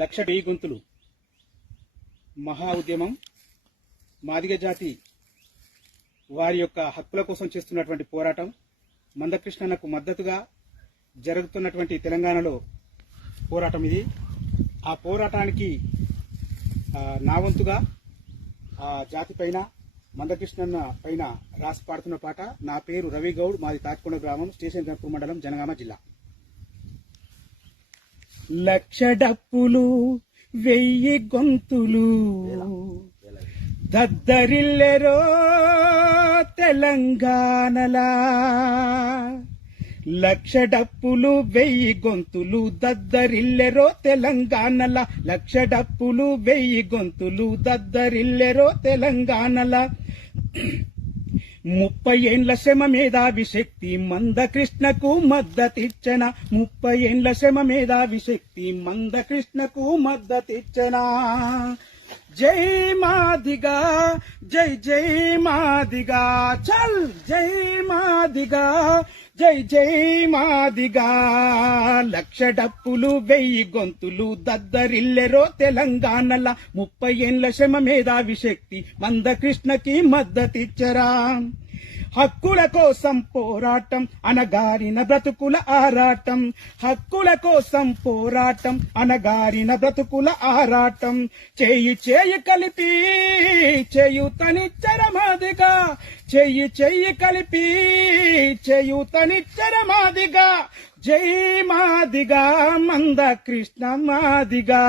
లక్ష వెయ్యి గొంతులు మహా ఉద్యమం మాదిగ జాతి వారి యొక్క హక్కుల కోసం చేస్తున్నటువంటి పోరాటం మందకృష్ణన్నకు మద్దతుగా జరుగుతున్నటువంటి తెలంగాణలో పోరాటం ఇది. ఆ పోరాటానికి నా వంతుగా ఆ జాతి పైన మందకృష్ణన్న పైన రాసి పాడుతున్న పాట. నా పేరు రవి గౌడ్, మాది తాటికొండ గ్రామం, స్టేషన్ గన్పూర్ మండలం, జనగామ జిల్లా. లక్ష డప్పులు వెయ్యి గొంతులు దద్దరిల్లెరో తెలంగాణలా, లక్ష డప్పులు వెయ్యి గొంతులు దద్దరిల్లెరో తెలంగాణల, లక్ష డప్పులు వెయ్యి గొంతులు దద్దరిల్లెరో తెలంగాణల. 30 ఏండ్ల శ్రమ మేధావి శక్తి మందకృష్ణకు మద్దతిచ్చన, 30 ఏండ్ల శ్రమ మేధావి శక్తి మందకృష్ణకు మద్దతిచ్చన. జై మాదిగా, జై జై మాదిగా, చల్ జై మాదిగా, జై జై మాదిగా. లక్ష డప్పులు వెయ్యి గొంతులు దద్దరిల్లెరో తెలంగాణల, 30 ఏండ్ల శ్రమ మేధావి శక్తి మందకృష్ణకి మద్దతిచ్చరా. హక్కుల కోసం పోరాటం అనగారిన బ్రతుకుల ఆరాటం, హక్కుల కోసం పోరాటం అనగారిన బ్రతుకుల ఆరాటం. చేయి చేయి కలిపి చేయుతనిచ్చర మాదిగా, చేయి చేయి కలిపి చేయుతనిచ్చర మాదిగా. జై మాదిగా మందకృష్ణ మాదిగా,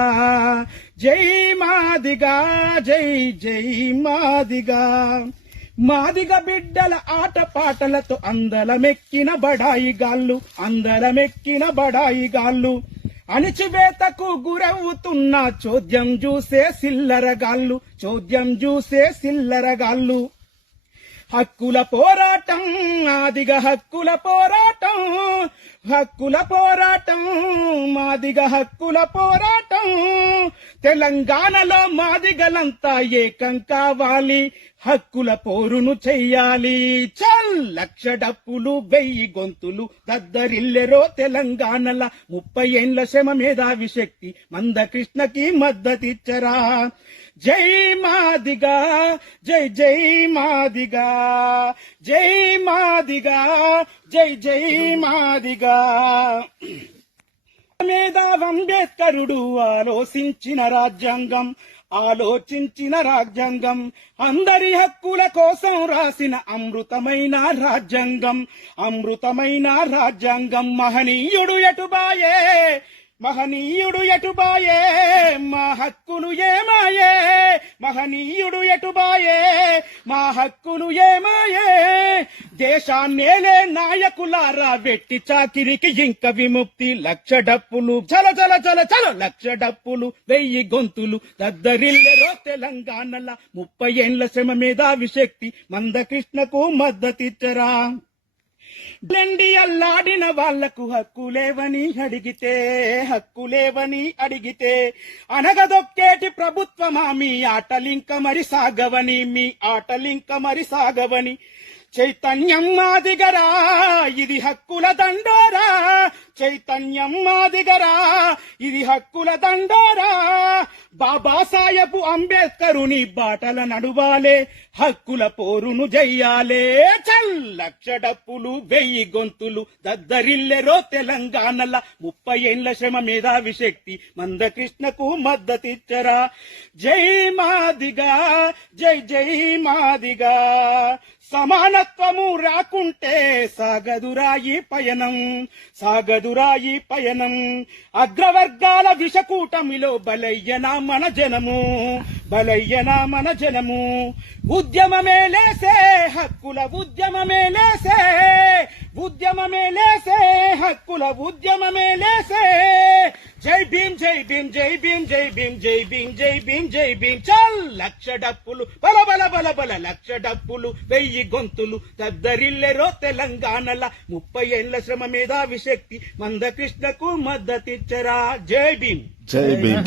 జై మాదిగా, జై జై మాదిగా. మాదిగ బిడ్డల ఆట పాటలతో అందలమెక్కిన బడాయి గాళ్ళు, అందలమెక్కిన బడాయి గాళ్ళు. అణిచివేతకు గురవుతున్న చోద్యం చూసే సిల్లరగాళ్ళు, చోద్యం చూసే సిల్లరగాళ్ళు. హక్కుల పోరాటం మాదిగ హక్కుల పోరాటం, హక్కుల పోరాటం మాదిగ హక్కుల పోరాటం. తెలంగాణలో మాదిగలంతా ఏకం కావాలి, హక్కుల పోరును చెయ్యాలి. చల్ లక్ష డప్పులు వెయ్యి గొంతులు దద్దరిల్లెరో తెలంగాణల, 30 ఏండ్ల శ్రమ మేధావి శక్తి మందకృష్ణకి మద్దతిచ్చరా. జై మాదిగా, జై జై మాదిగా, జై మాదిగా, జై జై మాదిగా. మేధావి అంబేద్కరుడు ఆలోచించిన రాజ్యాంగం, ఆలోచించిన రాజ్యాంగం. అందరి హక్కుల కోసం రాసిన అమృతమైన రాజ్యాంగం, అమృతమైన రాజ్యాంగం. మహనీయుడు ఎటుబాయే, మహనీయుడు ఎటుబాయే, మా హక్కులు ఏమాయే, మహనీయుడు ఎటుబాయే, మా హక్కులు ఏమాయే. దేశాన్నేలే నాయకులారా వెట్టి చాకిరికి ఇంక విముక్తి. లక్ష డప్పులు చల చల చల చల, లక్ష డప్పులు వెయ్యి గొంతులు దద్దరిల్లెరో తెలంగాణల, 30 ఏండ్ల శ్రమ మేధావి శక్తి మందకృష్ణకు మద్దతిచ్చరా. బ్లెండి అల్లాడిన వాళ్లకు హక్కులేవని అడిగితే, హక్కులేవని అడిగితే, అనగదొక్కేటి ప్రభుత్వమా మీ ఆటలింక మరి సాగవని, మీ ఆటలింక మరి సాగవని. చైతన్యం మాదిగరా ఇది హక్కుల దండోరా, చైతన్యం మాదిగరా ఇది హక్కుల దండోరా. బాబాసాహెబ్ అంబేద్కరుని బాటల నడువాలే, హక్కుల పోరును జయ్యాలే. చల్ లక్ష డప్పులు వెయ్యి గొంతులు దద్దరిల్లెరో తెలంగాణల, 30 ఏండ్ల శ్రమ మేధావి శక్తి మందకృష్ణకు మద్దతిచ్చరా. జై మాదిగా, జై జై మాదిగా. సమానత్వము రాకుంటే సాగదురాయి పయనం, సాగదురాయి పయనం. అగ్రవర్గాల విషకూటమిలో బలయ్యనా మన జనము, బలయ్యనా మన జనము. ఉద్యమమే లేసే హక్కుల ఉద్యమమే లేసే, ఉద్యమమే లేసే హక్కుల ఉద్యమమే లేసే. జై భీమ్ జై భీమ్ జై భీమ్ జై భీమ్ జై భీమ్ జై భీమ్ జై భీమ్. చల్ లక్ష డప్పులు బల బల బల బల, లక్ష డప్పులు వెయ్యి గొంతులు దద్దరిల్లెరో తెలంగాణల, 30 ఏండ్ల శ్రమ మేధావి శక్తి మందకృష్ణకు మద్దతిచ్చరా. జై భీమ్, జై భీమ్.